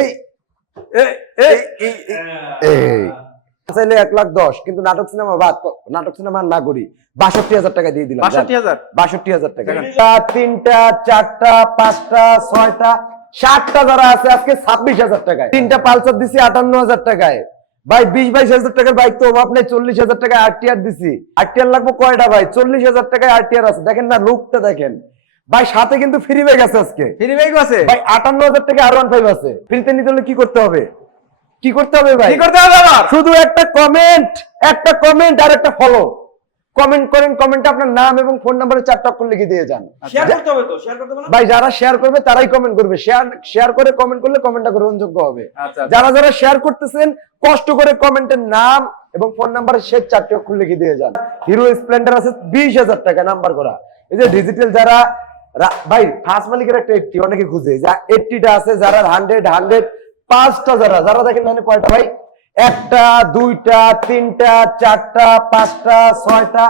এই এই এই এই চাইলে 1,10,000 কিন্তু নাটক সিনেমা বাদ, নাটক সিনেমা না করি 62,000 টাকা দিয়ে দিলাম। 62,000 টাকা। তিনটা, চারটা, পাঁচটা, ছয়টা, 7টা যারা আছে আজকে 26,000 টাকায়। তিনটা পালসার দিছি 58,000 টাকায়। ভাই 20-22,000 টাকার বাইক তো অভাব নেই, 40,000 টাকায় আরটিআর দিছি। আরটিআর লাগবে কয়টা ভাই? 40,000 টাকায় আরটিআর আছে। দেখেন না লুকটা দেখেন ভাই, সাথে কিন্তু ফ্রি ব্যাগ আছে আজকে। ফ্রি ব্যাগ আছে ভাই 58,000 টাকা R15 আছে। ফ্রিতে নিতে হলে কি করতে হবে? কি করতে হবে ভাই? কি করতে হবে আমার? শুধু একটা কমেন্ট আর একটা ফলো। কমেন্ট করেন, কমেন্টে আপনার নাম এবং ফোন নাম্বারে 4টা অক্ষর লিখে দিয়ে যান। শেয়ার করতে হবে তো, শেয়ার করতে হবে না ভাই? যারা শেয়ার করবে তারাই কমেন্ট করবে। শেয়ার করে কমেন্ট করলে কমেন্টটা গ্রহণযোগ্য হবে। যারা যারা শেয়ার করতেছেন কষ্ট করে কমেন্টের নাম এবং ফোন নাম্বারে শেষ 4টি অক্ষর লিখে দিয়ে যান। হিরো স্প্লেন্ডার আছে 20,000 টাকা নাম্বার করা। এই যে ডিজিটাল যারা ভাই ফার্স্ট মালিকের একটা 80 অনেকে খুঁজে, যা 80টা আছে, যারা 100 5টা, যারা দেখেন মানে কয়টা ভাই? 1টা, 2টা, 3টা, 4টা, 5টা, 6টা,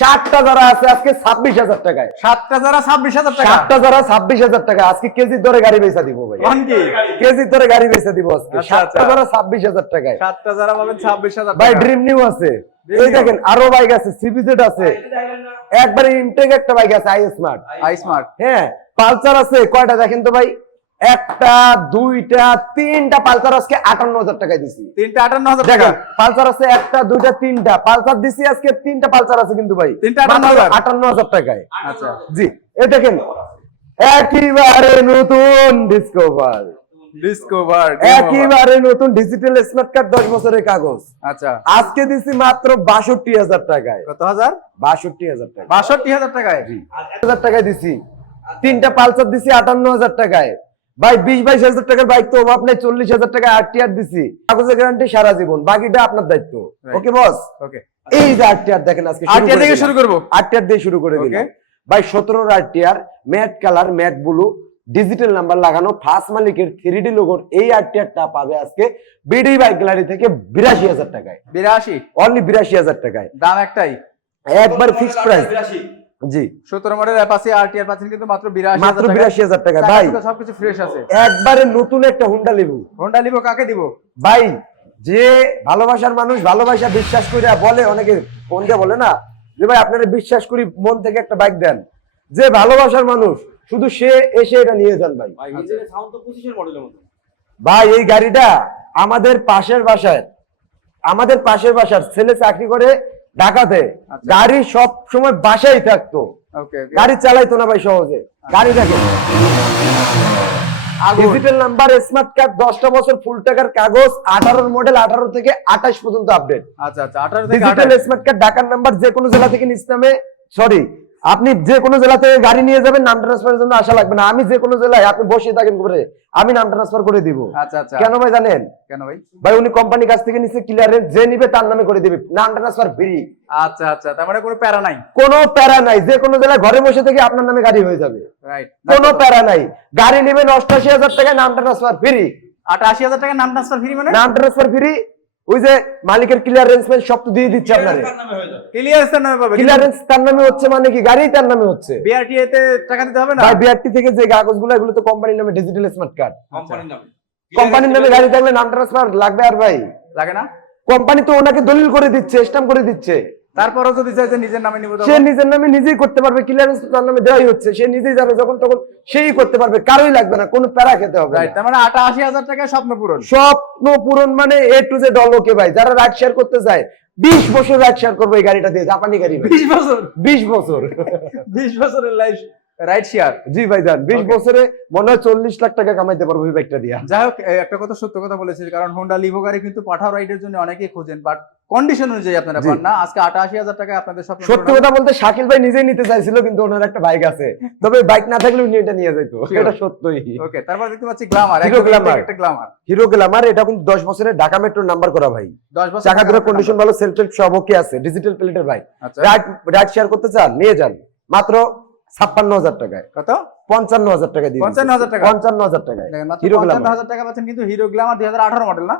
7টা যারা আছে আজকে 26,000 টাকায়। 7টা যারা 26,000 টাকা। 7টা যারা 26,000 টাকা আজকে কেজির দরে গাড়ি বেচা দিব ভাই। কেজির দরে গাড়ি বেচা দিব আজকে। 7টা যারা 26,000 টাকায়। 7টা যারা পাবেন 26,000 ভাই টাকা। ড্রিম নিউ আছে, এই দেখেন আরো বাইক আছে, সিবিজেড আছে, একবারে ইনটেক একটা বাইক আছে, আই স্মার্ট। হ্যাঁ পালসার আছে কয়টা দেখেন তো ভাই? 1টা, 2টা, 3টা পালসার আজকে 58,000 টাকায় দিছি। 3টা 58,000 টাকা। দেখেন পালসার আছে 1টা, 2টা, 3টা পালসার দিছি আজকে। 3টা পালসার আছে কিন্তু ভাই 3টা 58,000 58,000 টাকায়। আচ্ছা জি এই দেখেন একেবারে নতুন ডিসকভার, একেবারে নতুন ডিজিটাল স্মার্ট কার্ড 10 বছরের কাগজ। আচ্ছা আজকে দিছি মাত্র 62,000 টাকায়। কত হাজার? 62,000 টাকা। 62,000 টাকায়। 1,000 টাকায় দিছি। 3টা পালসার দিছি 58,000 টাকায়। ভাই 20-22,000 টাকার বাইক তো অভাব নেই, 40,000 টাকায় আরটিআর দিছি। কাগজের গ্যারান্টি সারা জীবন, বাকিটা আপনার দায়িত্ব। ওকে বস? ওকে। এই যে আরটিআর দেখেন আজকে আরটিআর থেকে শুরু করব। আরটিআর দিয়ে শুরু করে দিলাম ভাই। 17 RTR, matte colour, matte blue, digital number লাগানো, ফার্স্ট মালিকের 3D লোগোর এই আরটিআরটা পাবে আজকে বিডি বাইক গ্যালারি থেকে 82,000 টাকায়। 82? অনলি 82,000 টাকায়। দাম একটাই, একবার ফিক্সড প্রাইস। জি 17 মডেল অ্যাপাচি আরটিআর পাচ্ছেন কিন্তু মাত্র 82,000 মাত্র টাকা। 82,000 টাকা ভাই। সবকিছু ফ্রেশ আছে। একবারে নতুন একটা হুন্ডা লিবু। হোন্ডা লিভো কাকে দিব ভাই? যে ভালোবাসার মানুষ, ভালোবাসা বিশ্বাস করে বলে, অনেকে ফোন দিয়ে বলে না যে ভাই আপনারা বিশ্বাস করি মন থেকে একটা বাইক দেন। যে ভালোবাসার মানুষ শুধু সে এসে এটা নিয়ে যান ভাই। ভাই ইঞ্জিনের সাউন্ড তো 25 মডেলের মতো। ভাই এই গাড়িটা আমাদের পাশের বাসার ছেলে চাকরি করে ঢাকাতে। গাড়ি সব সময় বাসায় থাকতো, ওকে গাড়ি চালাইতো না ভাই সহজে। গাড়ি দেখেন ডিজিটাল নাম্বার, স্মার্ট কার্ড, 10টা বছর, ফুল টাকার কাগজ, 18 মডেল, 18 থেকে 28 পর্যন্ত আপডেট। আচ্ছা আচ্ছা 18 থেকে ডিজিটাল স্মার্ট কার্ড, ঢাকার নাম্বার, যে কোনো জেলা থেকে নিজ নামে, সরি আপনি যে কোনো জেলা থেকে গাড়ি নিয়ে যাবেন, নাম ট্রান্সফারের জন্য আসা লাগবে না। আমি যে কোনো জেলায় আপনি বসে থাকেন করে আমি নাম ট্রান্সফার করে দিব। আচ্ছা আচ্ছা কেন ভাই জানেন? কেন ভাই? ভাই উনি কোম্পানির কাছ থেকে নিচে ক্লিয়ারেন্স, যে নিবে তার নামে করে দিবে, নাম ট্রান্সফার ফ্রি। আচ্ছা আচ্ছা তার মানে কোনো প্যারা নাই। কোনো প্যারা নাই, যে কোনো জেলায় ঘরে বসে থেকে আপনার নামে গাড়ি হয়ে যাবে। রাইট, কোনো প্যারা নাই। গাড়ি নেবেন 88,000 টাকায়, নাম ট্রান্সফার ফ্রি। 88,000 টাকা নাম ট্রান্সফার ফ্রি মানে? নাম ট্রান্সফার ফ্রি। ওই যে মালিকের ক্লিয়ারেন্স সব তো দিয়ে দিচ্ছে আপনারে। ক্লিয়ারেন্স তার নামে পাবে। ক্লিয়ারেন্স তার নামে হচ্ছে মানে কি গাড়ি তার নামে হচ্ছে। বিআরটিএ তে টাকা দিতে হবে না ভাই? বিআরটি থেকে যে কাগজগুলো এগুলো তো কোম্পানির নামে, ডিজিটাল স্মার্ট কার্ড কোম্পানির নামে। কোম্পানির নামে গাড়ি থাকলে নাম ট্রান্সফার লাগবে আর ভাই? লাগে না। কোম্পানি তো ওনাকে দলিল করে দিচ্ছে, স্ট্যাম্প করে দিচ্ছে। তারপরও যদি চাই যে নিজের নামে নিব, সে নিজের নামে নিজেই করতে পারবে। ক্লিয়ারেন্স তার নামে দেওয়াই হচ্ছে, সে নিজেই যাবে যখন তখন সেই করতে পারবে, কারোই লাগবে না, কোনো প্যারা খেতে হবে রাইট। না। তার মানে 88,000 টাকা স্বপ্ন পূরণ। স্বপ্ন পূরণ মানে এ টু জেড ওকে ভাই। যারা রাইড শেয়ার করতে চায় 20 বছর রাইড শেয়ার করবে এই গাড়িটা দিয়ে, জাপানি গাড়ি ভাই। 20 বছর 20 বছর 20 বছরের লাইফ রাইড শেয়ার। জি ভাই যান 20 বছরে মনে হয় 40 লাখ টাকা কামাইতে পারবো এই বাইকটা দিয়া। যাই হোক একটা কথা সত্য কথা বলেছি, কারণ হোন্ডা লিভো গাড়ি কিন্তু পাঠাও রাইডের জন্য অনেকেই খোঁজেন, বাট কন্ডিশন অনুযায়ী আপনারা পান না। আজকে 88,000 টাকায় আপনাদের স্বপ্ন। সত্যি কথা বলতে শাকিল ভাই নিজেই নিতে চাইছিল, কিন্তু ওনার একটা বাইক আছে, তবে বাইক না থাকলে উনি এটা নিয়ে যেত, এটা সত্যই। ওকে তারপর দেখতে পাচ্ছি গ্ল্যামার, হিরো গ্ল্যামার। একটা গ্ল্যামার, হিরো গ্ল্যামার, এটা কিন্তু 10 বছরের ঢাকা মেট্রো নাম্বার করা ভাই। 10 বছর চাকা দুটো কন্ডিশন ভালো, সেলফ সব ওকে আছে, ডিজিটাল প্লেটের বাইক। আচ্ছা রাইড শেয়ার করতে চান নিয়ে যান মাত্র 56,000 টাকায়। কত? 55,000 টাকা দিয়ে 55,000 টাকা। 55,000 টাকায় দেখেন মাত্র হিরো গ্ল্যামার। 55,000 টাকা পাচ্ছেন কিন্তু হিরো গ্ল্যামার 2018 মডেল না?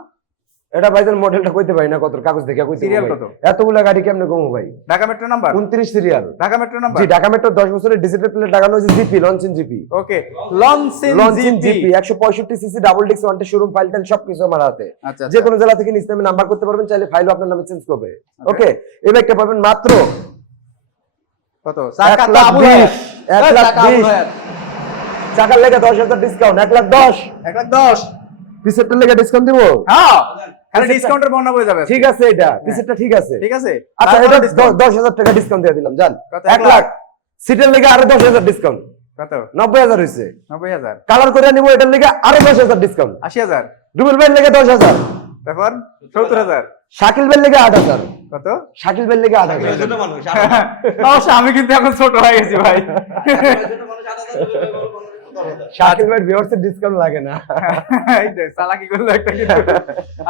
এটা ভাইজান মডেলটা কইতে পারি না, কত কাগজ দেখে কইতে সিরিয়াল পারি। কত? এতগুলা গাড়ি কেমনে কমু ভাই? ঢাকা মেট্রো নাম্বার, 29 সিরিয়াল। Dhaka metro number. জি, ঢাকা মেট্রো 10 বছরের ডিজিটাল প্লেট লাগানো হয়েছে, GP Loncin GP. Okay, Loncin GP 165 CC double disc wanted showroom file টাইল সবকিছু আমার হাতে। আচ্ছা, যে কোনো জেলা থেকে নিজ নামে নাম্বার করতে পারবেন, চাইলে ফাইলও আপনার নামে চেঞ্জ করবে। Okay. ওকে, এই বাইকটা পাবেন মাত্র কত? চাকা তো আবুল 1,20,000 হায়াত। 1,20,000 চাকা আবুল হায়াত। চাকার লেগে 10,000 ডিসকাউন্ট, 1,10,000। 1,10,000। পিছেরটার লেগে ডিসকাউন্ট দিব। হ্যাঁ, খালি ডিসকাউন্টের বর্ণনা বলে যাবে। ঠিক আছে, এটা পিছেরটা ঠিক আছে। ঠিক আছে, আচ্ছা, তারপরে এটা discount। 10,000 টাকা ডিসকাউন্ট দিয়ে দিলাম, জান। কত? 1,00,000। সিটের লেগে আরো 10,000 ডিসকাউন্ট, কত? 90,000 হয়েছে। 90,000। কালার করে নিব, এটার লেগে আরো 10,000 ডিসকাউন্ট। 80,000। রুবেল ভাইয়ের লেগে 10,000। তারপর 70,000। শাকিল ভাইয়ের লেগে 8,000। কত? শাকিল ভাইয়ের লেগে 8,000। ছোট মানুষ অবশ্য আমি কিন্তু এখন ছোট হয়ে গেছি ভাই। ছোট মানুষ 8,000 শাকিল ভাইয়ের ভিউয়ার্সের ডিসকাউন্ট লাগে না। এই যে চালাকি করলো একটা কিন্তু।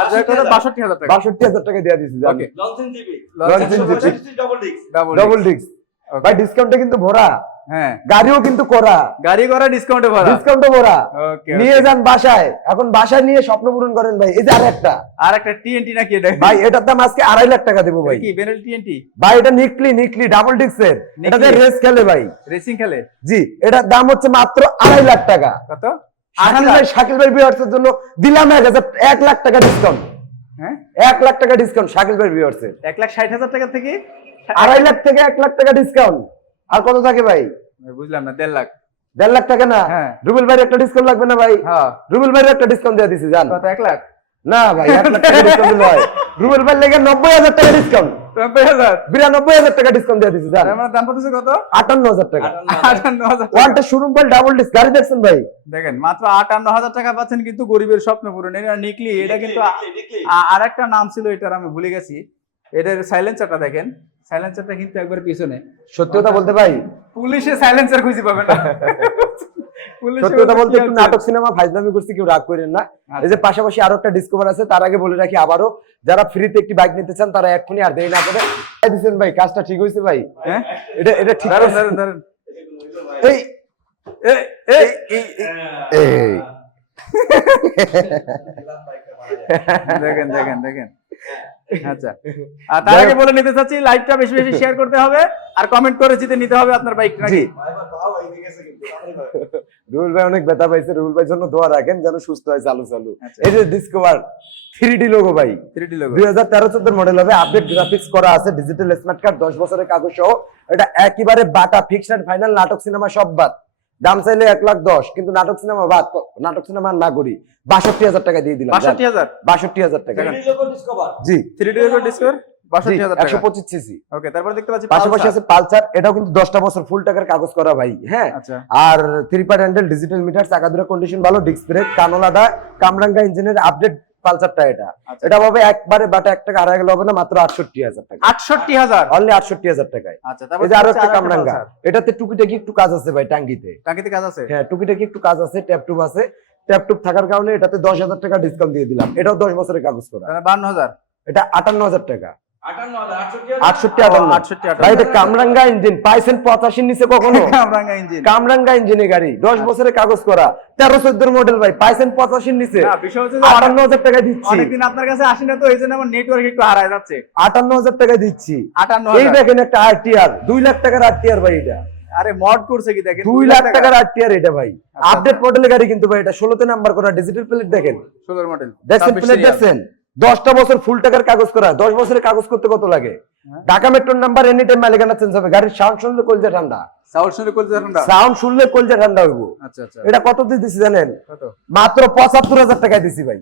আচ্ছা, কত? 62,000 টাকা। 62,000 টাকা দিয়ে দিছি, জান। Okay, Loncin GP Loncin GP. Double disc double disc. Okay. ভাই ডিসকাউন্টে কিন্তু ভরা, হ্যাঁ, গাড়িও কিন্তু করা, গাড়ি করা ডিসকাউন্টে ভরা। ডিসকাউন্টে ভরা। ওকে, নিয়ে যান বাসায়, এখন বাসায় নিয়ে স্বপ্ন পূরণ করেন ভাই। এই যে আরেকটা আর একটা টিএনটি নাকি এটা? ভাই, এটার দাম আজকে 2.5 লাখ টাকা দেবো ভাই। কি বেনেল টিএনটি ভাই এটা নিকলি ডাবল ডিস্কের, এটাতে রেস খেলে ভাই। রেসিং খেলে? জি, এটার দাম হচ্ছে মাত্র 2.5 লাখ টাকা। কত? শাকিল ভাই ভিউয়ার্সের জন্য দিলাম 1 লাখ টাকা ডিসকাউন্ট। হ্যাঁ, 1 লাখ টাকা ডিসকাউন্ট শাকিল ভাই ভিউয়ার্সের। 1,60,000 টাকা থেকে 2.5 লাখ থেকে 1 লাখ টাকা ডিসকাউন্ট। আর কত থাকে ভাই? বুঝলাম না, 1.5 লাখ। 1.5 লাখ টাকা না? হ্যাঁ। রুবেল ভাইয়ের একটা ডিসকাউন্ট লাগবে না ভাই? হ্যাঁ, রুবেল ভাইয়ের একটা ডিসকাউন্ট দিয়ে দিছি, জান। কত? 1 লাখ? না ভাই, 1 লাখ টাকা ডিসকাউন্ট দিলে হয়। রুবেল ভাইয়ের লেগে 90,000 টাকা ডিসকাউন্ট, 90,000। 92,000 টাকা ডিসকাউন্ট দিয়ে দিছি, জান। আমার দাম পড়তেছে কত? 58,000 টাকা। 58,000 টাকা। ওয়ানটা শোরুম ফাইল ডাবল ডিস্ক গাড়ি দেখছেন ভাই? দেখেন, মাত্র 58,000 টাকা পাচ্ছেন কিন্তু গরিবের স্বপ্ন পূরণ। এটা নিকলি, এটা কিন্তু আর একটা নাম ছিল, এটার আমি ভুলে গেছি। এটার সাইলেন্সারটা দেখেন, সাইলেন্সারটা কিন্তু একবার পিছনে। সত্যি কথা বলতে ভাই, পুলিশে সাইলেন্সার খুঁজে পাবে না। পুলিশে সত্যি কথা বলতে কি একটু আছে? নাটক সিনেমা ফাইজলামি করছি, কেউ রাগ করেন না। এই যে পাশাপাশি আরো একটা ডিসকভার আছে, তার আগে বলে রাখি আবারও, যারা ফ্রিতে একটি বাইক নিতে চান তারা এক্ষুনি আর দেরি না করে দিচ্ছেন ভাই। কাজটা ঠিক হয়েছে ভাই? হ্যাঁ, এটা ঠিক ধরেন আছে। ধরেন ধরেন। এই এই এই এই এই দেখেন দেখেন দেখেন। আচ্ছা, আর তার আগে বলে নিতে চাচ্ছি, লাইভটা বেশি বেশি শেয়ার করতে হবে, আর কমেন্ট করে জিতে নিতে হবে আপনার বাইক নাকি। জি, রুবেল ভাই অনেক ব্যথা পাইছে, রুবেল ভাইয়ের জন্য দোয়া রাখেন যেন সুস্থ হয় চালু। আচ্ছা। এই যে ডিসকভার 3D লোগো ভাই, 3D লোগো 2013-14 মডেল হবে, আপডেট গ্রাফিক্স করা আছে, ডিজিটাল স্মার্ট কার্ড, 10 বছরের কাগজ সহ। এটা একেবারে বাটা ফিক্সড এন্ড ফাইনাল, নাটক সিনেমা সব বাদ। দাম চাইলে 1,10,000, কিন্তু নাটক সিনেমা বাদ, নাটক সিনেমা না করি, 62,000 টাকা দিয়ে দিলাম। 62,000? 62,000 টাকা। ডিসকভার জি, 3D লোগো ডিসকভার 62,000 টাকা। 125 সিসি। ওকে, তারপর দেখতে পাচ্ছি পাশাপাশি আছে পালসার, এটাও কিন্তু 10টা বছর ফুল টাকার কাগজ করা ভাই। হ্যাঁ, আচ্ছা। আর 3 পার্ট হ্যান্ডেল, ডিজিটাল মিটার, চাকা দুটো কন্ডিশন ভালো, ডিস্ক ব্রেক, কানোলাটা, কামরাঙ্গা ইঞ্জিনের আপডেট পালসারটা। এটা আচ্ছা। এটা পাবে একবারে বাটা 1 টাকা হারা গেলে হবে না, মাত্র 68,000 টাকা। 68,000? অনলি 68,000 টাকায়। আচ্ছা, তারপর এই যে আরো একটা আরেকটা কামরাঙ্গা, পালসার। এটাতে টুকিটাকি একটু কাজ আছে ভাই, টাঙ্গিতে। টাঙ্কিতে কাজ আছে? হ্যাঁ, টুকিটাকি একটু কাজ আছে, ট্যাপটুপ আছে। ট্যাপটুপ থাকার কারণে এটাতে 10,000 টাকা ডিসকাউন্ট দিয়ে দিলাম। এটাও 10 বছরের কাগজ করা। তাহলে 52,000? এটা 58,000 টাকা। 58,000 68 ভাই, এটা কামরাঙ্গা ইঞ্জিন পাইছেন 85 নিচে কখনো? কামরাঙ্গা ইঞ্জিন। কামরাঙ্গা ইঞ্জিনের গাড়ি, 10 বছরের কাগজ করা, 13-14 মডেল ভাই, পাইছেন 85 নিচে। না, বিষয় হচ্ছে যে 58,000 টাকা দিচ্ছি। অনেকদিন আপনার কাছে আসি না, তো এই জন্য আমার নেটওয়ার্ক একটু হারায় যাচ্ছে। 58,000 টাকা দিচ্ছি। 58,000? এই দেখেন একটা আরটিআর, 2 লাখ টাকার আরটিআর ভাই। এটা আরে মড করছে কি দেখেন, 2 লাখ টাকার আরটিআর এটা ভাই। আচ্ছা। আপডেট মডেলের গাড়ি কিন্তু ভাই, এটা 16তে নাম্বার করা, ডিজিটাল প্লেট দেখেন, 16 মডেল, দেখছেন প্লেট দেখছেন, 10টা বছর ফুল টাকার কাগজ করা। 10 বছরের কাগজ করতে কত লাগে? ঢাকা মেট্রোর নাম্বার, এনি টাইম মালিকানা চেঞ্জ হবে। গাড়ির সাউন্ড শুনলে কলজা ঠান্ডা, সাউন্ড শুনে করতে জানেন না? সাউন্ড শুনলে কলজা ঠান্ডা হইব। আচ্ছা আচ্ছা, এটা কত দিয়ে দিছি জানেন? কত? মাত্র 75,000 টাকায় দিছি ভাই।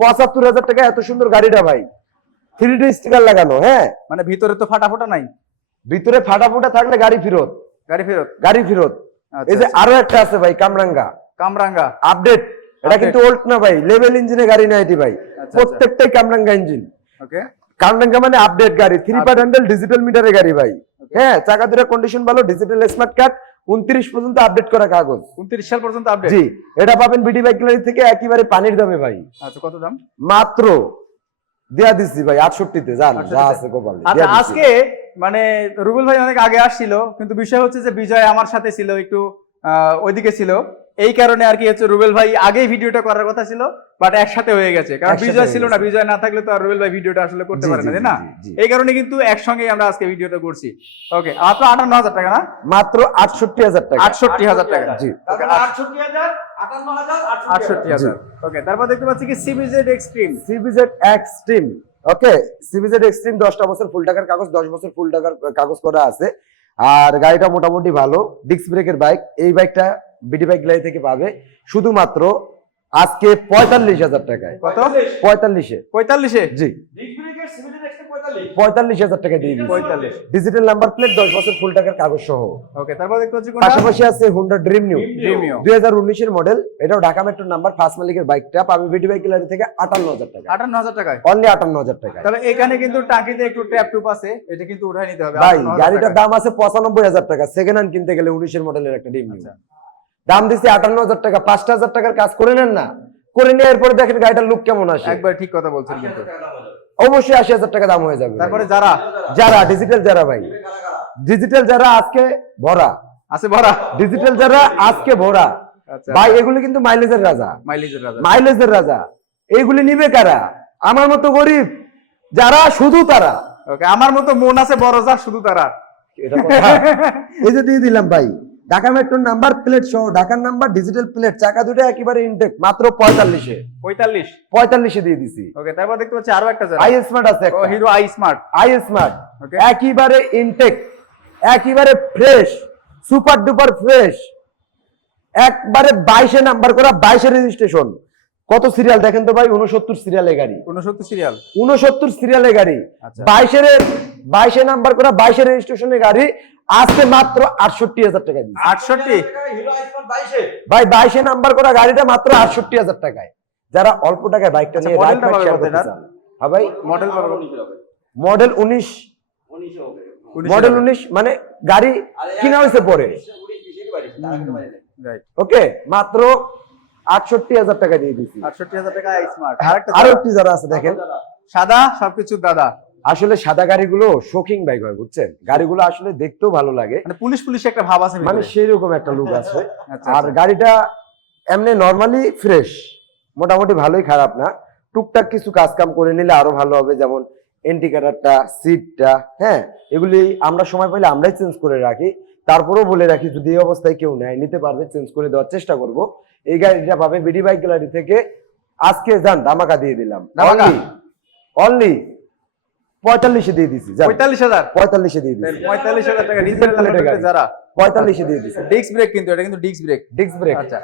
75,000 টাকা, এত সুন্দর গাড়িটা ভাই, 3D স্টিকার লাগানো। হ্যাঁ, মানে ভিতরে তো ফাটা ফোটা নাই? ভিতরে ফাটা ফুটা থাকলে গাড়ি ফেরত, গাড়ি ফেরত? গাড়ি ফেরত। আচ্ছা, এই যে আচ্ছা। আরো একটা আছে ভাই, কামরাঙ্গা কামরাঙ্গা আপডেট। এটা Update। কিন্তু ওল্ড না ভাই, লেভেল ইঞ্জিনের গাড়ি না এটি ভাই, আচ্ছা। প্রত্যেকটাই কামরাঙ্গা ইঞ্জিন। ওকে, কামরাঙ্গা মানে আপডেট গাড়ি, 3 পার্ট হ্যান্ডেল, ডিজিটাল মিটারের গাড়ি ভাই। হ্যাঁ, চাকা দুটো কন্ডিশন ভালো, ডিজিটাল স্মার্ট কার্ড, 29 পর্যন্ত আপডেট করা কাগজ। 29 সাল পর্যন্ত আপডেট? জি, এটা পাবেন বিডি বাইক গ্যালারি থেকে একেবারে পানির দামে ভাই। আচ্ছা, কত দাম? মাত্র দেয়া দিচ্ছি ভাই 68-তে। জান 68 যা আছে গোপালে। আচ্ছা, আজকে মানে রুবেল ভাই অনেক আগে আসছিল, কিন্তু বিষয় হচ্ছে যে বিজয় আমার সাথে ছিল, একটু ওইদিকে ছিল। এই কারণে আর কি হচ্ছে রুবেল ভাই আগেই ভিডিওটা করার কথা ছিল, বাট একসাথে হয়ে গেছে, কারণ একসাথে বিজয় হয়ে ছিল না, গেছে। বিজয় না থাকলে তো আর রুবেল ভাই ভিডিওটা আসলে করতে জি, পারে না, জি, তাই না? জি, জি। এই কারণে কিন্তু একসঙ্গে আমরা আজকে ভিডিওটা করছি। ওকে, মাত্র 58,000 টাকা না? মাত্র 68,000 টাকা। 68,000 টাকা। জি। তারপরে 68,000, 58,000, 68,000। ওকে, তারপর দেখতে পাচ্ছি কি CBZ Xtreme. CBZ Xtreme. Okay, CBZ Xtreme 10টা বছর ফুল টাকার কাগজ, 10 বছর ফুল টাকার কাগজ করা আছে। আর গাড়িটা মোটামুটি ভালো, ডিস্ক ব্রেকের বাইক। এই বাইকটা বিডি বাইক গ্যালারি থেকে পাবে শুধুমাত্র আজকে 45,000 টাকায়। কত? 45-এ। 45-এ? জি, ডিস্ক ব্রেকের সিভিলের এক্সট্রা 45। 45,000 টাকা দিয়ে দিচ্ছি। 45। ডিজিটাল নাম্বার প্লেট, 10 বছর ফুল টাকার কাগজ সহ। ওকে, তারপর দেখতে পাচ্ছি কোনটা? পাশাপাশি আছে Honda dream new Dream New। 2019 এর মডেল। এটাও ঢাকা মেট্রো নাম্বার, ফার্স্ট মালিকের বাইকটা পাবে বিডি বাইক গ্যালারি থেকে 58,000 টাকা। 58,000 টাকায়। অনলি 58,000 টাকা। তবে এখানে কিন্তু টাঙ্কিতে একটু ট্যাপ টুপ আছে, এটা কিন্তু উঠাই নিতে হবে। ভাই 58,000 গাড়িটার টাকা। দাম আছে 95,000 টাকা, সেকেন্ড হ্যান্ড কিনতে গেলে 19 এর মডেলের একটা ড্রিম নিউ। আচ্ছা। দাম দিছি 58,000 টাকা। 5,000 টাকার কাজ করে নেন না, করে নিয়ে এরপরে দেখেন গাড়িটার লুক কেমন আসে। একবার ঠিক কথা বলছেন কিন্তু। অবশ্যই 80,000 টাকা দাম হয়ে যাবে। তারপরে যারা যারা ডিজিটাল যারা ভাই, ডিজিটাল যারা আজকে ভরা, আছে ভরা। ডিজিটাল যারা আজকে ভরা আচ্ছা, ভাই, এগুলি কিন্তু মাইলেজের রাজা, মাইলেজের রাজা। মাইলেজের রাজা। এইগুলি নিবে কারা? আমার মতো গরিব যারা, শুধু তারা। ওকে, আমার মতো মন আছে বড় যা, শুধু তারা। এটা কথা। এই যে দিয়ে দিলাম ভাই, ঢাকা মেট্রোর নাম্বার প্লেট সহ, ঢাকার নাম্বার, ডিজিটাল প্লেট, চাকা দুটো একেবারে ইনটেক, মাত্র 45-এ। 45। 45-এ দিয়ে দিছি। ওকে, তারপর দেখতে পাচ্ছি আরো একটা যারা। আই স্মার্ট আছে ও একটা, hero I smart. I smart Okay. একেবারে ইনটেক, একেবারে ফ্রেশ, সুপার ডুপার ফ্রেশ, একবারে 22-এ নাম্বার করা, 22-এর রেজিস্ট্রেশন। কত সিরিয়াল দেখেন তো ভাই? 69 সিরিয়ালে গাড়ি, 69 সিরিয়াল। 69 সিরিয়ালে গাড়ি, আচ্ছা। 22-এ নাম্বার করা, 22-এর রেজিস্ট্রেশনের গাড়ি। আজকে মাত্র 68,000 টাকা দিচ্ছি 68। হিরো আইসমান 22 ভাই। 22-এ নাম্বার করা গাড়িটা মাত্র 68,000 টাকায়। যারা অল্প টাকায় বাইকটা আচ্ছা, নিয়ে মডেলটা রাইড পাবে শেয়ার কত করতে এটার? চান, হ্যাঁ ভাই, মডেল পাবে কত? মডেল 19। 19 হবে। 19 মডেল 19 মানে গাড়ি কিনা হয়েছে পরে। 19 বিশেরই বাড়ি, তার একটা বাড়ি নেই। রাইট। ওকে, মাত্র 68,000 টাকা দিয়ে দিচ্ছি। 68,000 টাকা আই স্মার্ট। আরেকটা আরো যারা। একটি যারা আছে দেখেন, সাদা সবকিছু দাদা। আসলে সাদা গাড়িগুলো শোকিং বাইক হয়, বুঝছেন? গাড়িগুলো আসলে দেখতেও ভালো লাগে, মানে পুলিশ পুলিশ একটা ভাব আছে মানে ভিতরে। সেই রকম একটা লুক আছে। আচ্ছা, আর আচ্ছা। গাড়িটা এমনি নরমালি ফ্রেশ, মোটামুটি ভালোই, খারাপ না। টুকটাক কিছু কাজ কাম করে নিলে আরো ভালো হবে, যেমন ইন্ডিকেটরটা, সিটটা, হ্যাঁ, এগুলি আমরা সময় পাইলে আমরাই চেঞ্জ করে রাখি। তারপরেও বলে রাখি, যদি এই অবস্থায় কেউ নেয়, নিতে পারবে, চেঞ্জ করে দেওয়ার চেষ্টা করব। এই গাড়িটা পাবে বিডি বাইক গ্যালারি থেকে। আজকে যান ধামাকা দিয়ে দিলাম, ধামাকা? অনলি 45-এ দিয়ে দিছি। 45,000। 45-এ দিয়ে দিছি। 45,000 টাকা ডিজিটাল প্লেটের গাড়ি। যারা। 45-এ দিয়ে দিছি। ডিস্ক ব্রেক কিন্তু, এটা কিন্তু ডিস্ক ব্রেক। Disc brake. আচ্ছা,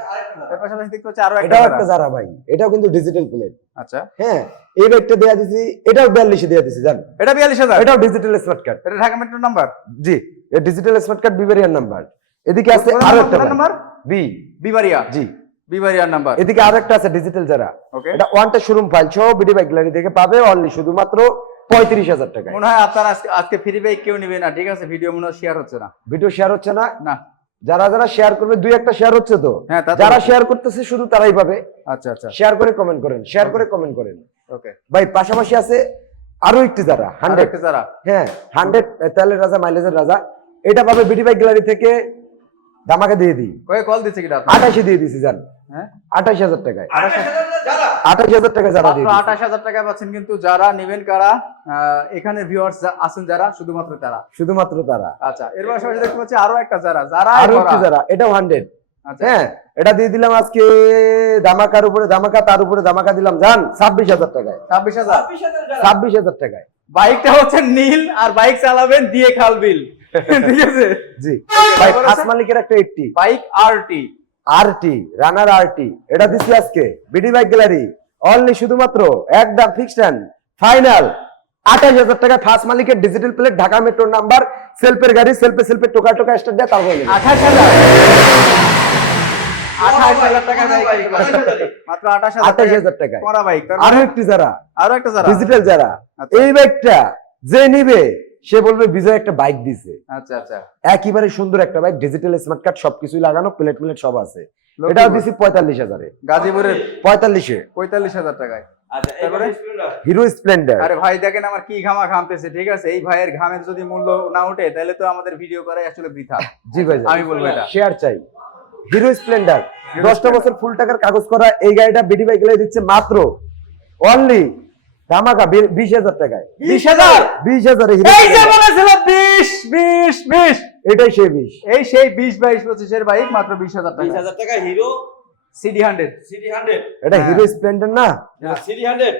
এর পাশাপাশি দেখতে পাচ্ছি আরো একটা এটাও যারা। একটা যারা ভাই, এটাও কিন্তু ডিজিটাল প্লেট। আচ্ছা, হ্যাঁ, এই বাইকটা দেয়া দিছি, এটাও 42-এ দেয়া দিছি জান। এটা 42,000। এটাও ডিজিটাল স্মার্ট কার্ড। এটা ঢাকা মেট্রো নাম্বার। জি, এই ডিজিটাল স্মার্ট কার্ড বিভারিয়ার নাম্বার। এদিকে আছে আরো একটা নাম্বার বি, বিবারিয়া। জি, বিবারিয়ার নাম্বার। এদিকে আরেকটা আছে ডিজিটাল যারা। ওকে, এটা ওয়ান্টেড শোরুম ফাইল সহ বিডি বাইক গ্যালারি থেকে পাবে অনলি শুধুমাত্র 35,000 টাকায়। মনে হয় আপনারা আজকে ফ্রি বাইক কেউ নেবে না, ঠিক আছে? ভিডিও মনে হয় শেয়ার হচ্ছে না। ভিডিও শেয়ার হচ্ছে না, না। যারা যারা শেয়ার করবে, দুই একটা শেয়ার হচ্ছে তো, হ্যাঁ, তা তো যারা হচ্ছে। শেয়ার করতেছে শুধু তারাই পাবে। আচ্ছা, আচ্ছা। শেয়ার করে কমেন্ট করেন, শেয়ার করে কমেন্ট করেন ওকে, ভাই। পাশাপাশি আছে আরো একটি যারা 100, আরেকটা যারা। হ্যাঁ 100 তেলের রাজা, মাইলেজের রাজা। এটা পাবে বিডি বাইক গ্যালারি থেকে। ধামাকা দিয়ে দিই, কয়ে কল দিচ্ছে কিটা আপনি? 28-এ দিয়ে দিছি জান, হ্যাঁ, 28,000 টাকায়। 28,000 যারা 28,000 টাকা যারা দিয়ে মাত্র দিছি। 28,000 টাকা পাচ্ছেন কিন্তু। যারা নেবেন কারা? এখানে ভিউয়ার্স আছেন যারা, শুধুমাত্র তারা। শুধুমাত্র তারা। আচ্ছা, এর পাশাপাশি দেখতে পাচ্ছি আরো একটা যারা, যারা আরো একটি যারা, এটাও 100। আচ্ছা, হ্যাঁ, এটা দিয়ে দিলাম আজকে ধামাকার উপরে ধামাকা, তার উপরে ধামাকা দিলাম জান 26,000 টাকায়। 26,000। 26,000 যারা 26,000 টাকায়। বাইকটা হচ্ছে নীল, আর বাইক চালাবেন দিয়ে খাল বিল, ঠিক আছে? জি ভাই, ফার্স্ট মালিকের একটা 80 বাইক আরটি। আরটি, রানার আরটি, এটা দিচ্ছি আজকে বিডি বাইক গ্যালারি অনলি শুধুমাত্র একদম ফিক্সড এন্ড ফাইনাল 28,000 টাকা। ফার্স্ট মালিকের ডিজিটাল প্লেট, ঢাকা মেট্রোর নাম্বার, সেলফের গাড়ি, সেলফে টোকা টোকা স্টার্ট দেয়, তারপরে 28,000। 28,000 টাকা বাইক কিনতে পারবেন। মাত্র 28,000 টাকায়। করা বাইক। আরো একটি যারা, আরো একটা যারা। ডিজিটাল যারা, আচ্ছা। এই বাইকটা যে নিবে সে বলবে বিজয় একটা বাইক দিছে। আচ্ছা, আচ্ছা। একেবারে সুন্দর একটা বাইক, ডিজিটাল স্মার্ট কার্ড সবকিছুই লাগানো, প্লেট মিলেট সব আছে। লক্ষ্মীপুর। এটাও দিছি 45,000-এ। গাজীপুরের 45-এ 45,000 টাকায়। আচ্ছা, তারপরে? এবারে স্প্লেন্ডার হিরো স্প্লেন্ডার। আরে ভাই দেখেন আমার কি ঘামা ঘামতেছে, ঠিক আছে? এই ভাইয়ের ঘামের যদি মূল্য না ওঠে তাহলে তো আমাদের ভিডিও করাই আসলে বৃথা। জি ভাই, আমি বলবো এটা। শেয়ার চাই। হিরো স্প্লেন্ডার 10টা বছর ফুল টাকার কাগজ করা এই গাড়িটা বিডি বাইক দিচ্ছে মাত্র অনলি ধামাকা 20,000 টাকায়। 20,000 20,000 হিরো এই যে বলেছিল 20 20 20 এটাই সেই 20। এই সেই 20 22 25 এর বাইক মাত্র 20,000 টাকা। 20,000 টাকা হিরো সিডি 100 সিডি 100 এটা হ্যাঁ। হিরো স্প্লেন্ডার না? সিডি 100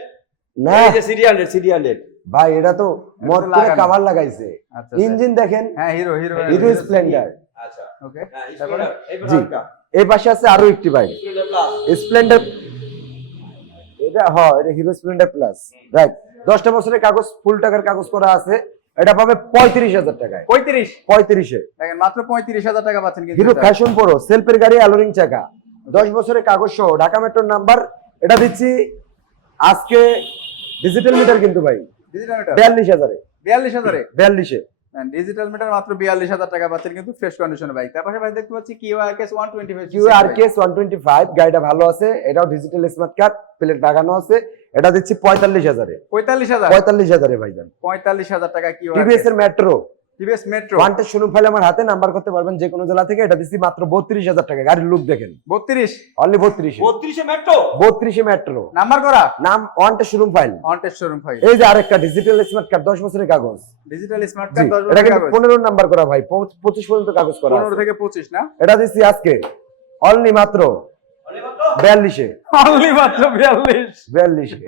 না এই যে সিডি 100 ভাই এটা তো মদ করে লাগানো। কভার লাগাইছে। আচ্ছা, ইঞ্জিন দেখেন হ্যাঁ হিরো হিরো হিরো স্প্লেন্ডার। আচ্ছা ওকে হ্যাঁ তারপরে স্প্লেন্ডার এই জি ব্র্যান্ডটা এই পাশে আছে আরো একটি বাইক স্প্লেন্ডার প্লাস স্প্লেন্ডার। এটা এটা হিরো স্প্লেন্ডার প্লাস রাইট। 10টা বছরের কাগজ ফুল টাকার কাগজ করা আছে। এটা পাবে 35,000 টাকায়। 35 35-এ দেখেন মাত্র 35,000 টাকা পাচ্ছেন কিন্তু হিরো এটা। ফ্যাশন প্রো সেলফের গাড়ি অ্যালোরিং চাকা 10 বছরের কাগজ সহ ঢাকা মেট্রোর নাম্বার। এটা দিচ্ছি আজকে ডিজিটাল মিটার কিন্তু ভাই ডিজিটাল মিটার 42,000-এ 42,000 এ 42-এ ডিজিটাল মিটার মাত্র 42,000 টাকা পাচ্ছেন কিন্তু ফ্রেশ কন্ডিশনের বাইক। তার পাশে ভাই দেখতে পাচ্ছি কিউআরকেস 125 কিউআরকেস 125 গাড়িটা ভালো আছে। এটাও ডিজিটাল স্মার্ট কার্ড প্লেট লাগানো আছে। এটা দিচ্ছি 45,000-এ 45,000 45,000-এ ভাইজান। 45,000 টাকা টিভিএস কিউআরকেস এর metro TVS metro wanted showroom file আমার হাতে নাম্বার করতে পারবেন যে কোনো জেলা থেকে। এটা দিচ্ছি মাত্র 32,000 টাকা। গাড়ির লুক দেখেন 32 অনলি 32-এ 32 এ মেট্রো 32-এ মেট্রো নাম্বার করা নাম wanted showroom file. On test showroom ভাই এই যে আরেকটা ডিজিটাল স্মার্ট কার্ড 10 বছরের কাগজ। ডিজিটাল স্মার্ট জি, কার্ড 10 এটা বছরের কিন্তু কাগজ 15 নাম্বার করা ভাই 25 পর্যন্ত কাগজ করা 15 আছে। থেকে 25 না এটা দিচ্ছি আজকে অনলি মাত্র অনলি মাত্র 42-এ অনলি মাত্র 42 42-এ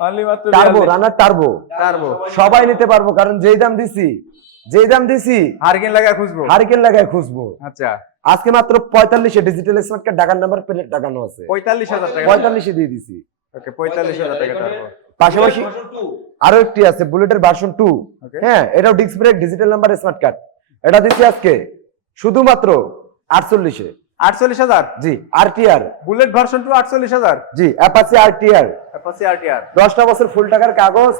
অনলি মাত্র টার্বো 42 রানার টার্বো টার্বো সবাই নিতে পারবো কারণ যেই দাম দিছি হারগেন লাগা খুঁজবো হারিকেন লাগায় খুঁজবো। আচ্ছা আজকে মাত্র 45-এ ডিজিটাল স্মার্ট কার্ড ঢাকার নাম্বার প্লেট লাগানো আছে। 45,000 টাকা 45-এ দিয়ে দিছি। ওকে 45,000 টাকা টার্বো পাশাপাশি ভার্সন 2 আরো একটি আছে বুলেটের ভার্সন 2। Okay. হ্যাঁ এটাও disc brake digital number smart card. এটা দিচ্ছি আজকে শুধুমাত্র 48-এ 48,000 জি আরটিআর বুলেট ভার্সন 2 48,000 জি অ্যাপাচি আরটিআর অ্যাপাচি আরটিআর 10টা বছর ফুল টাকার কাগজ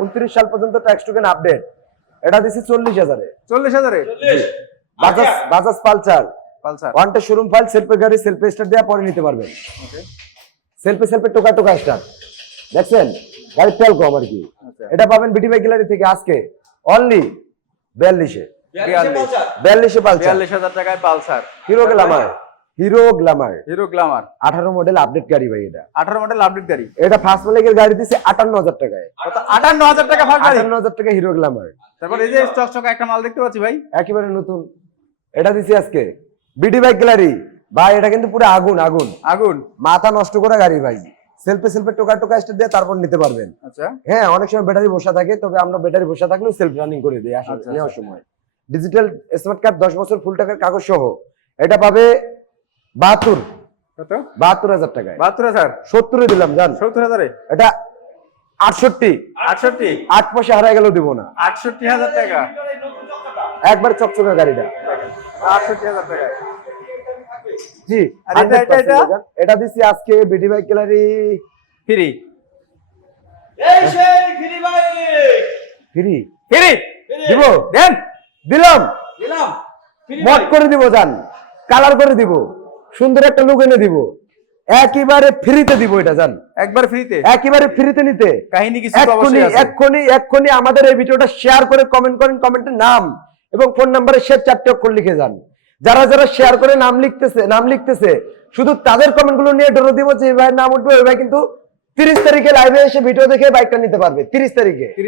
29 সাল পর্যন্ত ট্যাক্স টোকেন আপডেট। এটা দিচ্ছি 40,000-এ 40,000 এ 40 Bajaj Pulsar Pulsar wanted showroom file সেলফে গাড়ি সেলফে স্টার্ট দেওয়া পরে নিতে পারবেন। ওকে সেলফে টোকা স্টার্ট দেখছেন গাড়ির তেল কম আর কি। আচ্ছা এটা পাবেন বিটি বাইক গ্যালারি থেকে আজকে অনলি 42-এ 42 পালসার 42,000 টাকায় Pulsar hero Glamour hero Glamour 18 model update গাড়ি ভাই। এটা 18 মডেল আপডেট গাড়ি এটা ফার্স্ট মালিকের গাড়ি দিচ্ছে 58,000 টাকায়। কত 58,000 টাকা ফার্স্ট গাড়ি 58,000 টাকা হিরো গ্ল্যামার। তারপর এই যে চকচক একটা মাল দেখতে পাচ্ছি ভাই একেবারে নতুন এটা দিচ্ছি আজকে বিডি বাইক গ্যালারি ভাই। এটা কিন্তু পুরো আগুন আগুন আগুন মাথা নষ্ট করা গাড়ি ভাই। সেলফে টোকা স্টার্ট দিয়ে তারপর নিতে পারবেন। আচ্ছা হ্যাঁ অনেক সময় ব্যাটারি বসা থাকে তবে আমরা ব্যাটারি বসা থাকলেও সেলফ রানিং করে দিই আসলে আচ্ছা, নেওয়ার সময়। ডিজিটাল স্মার্ট কার্ড 10 বছর ফুল টাকার কাগজ সহ এটা পাবে 72,000 টাকায়। 72,000 70-এ দিলাম জান 70,000 এ এটা 68 68 8 পয়সা হারাই গেলেও দিব না। 68,000 টাকা নতুন চক্কাটা একবার চকচকে গাড়িটা 68,000 টাকা জি। আর এটা, 100% জান। এটা দিচ্ছি আজকে বিডি বাইক গ্যালারি ফ্রি এই সেই ফ্রি বাইক ফ্রি ফ্রি দিব দেন দিলাম দিলাম ফ্রি মড করে দিব জান কালার করে দিব সুন্দর একটা লুক এনে দিব একেবারে ফ্রিতে দিব এটা জান একবার ফ্রিতে একেবারে ফ্রিতে নিতে কাহিনী কিছু তো অবশ্যই আছে এক্ষুনি আমাদের এই ভিডিওটা শেয়ার করে কমেন্ট করেন কমেন্টের নাম এবং ফোন নাম্বারে শেয়ার 4টি অক্ষর লিখে যান। যারা শেয়ার করে নাম লিখতেছে শুধু তাদের কমেন্ট গুলো নিয়ে ডোরো দিব যে ভাই নাম উঠবে ওই ভাই কিন্তু 30 তারিখে লাইভে এসে ভিডিও দেখে বাইকটা নিতে পারবে 30 তারিখে।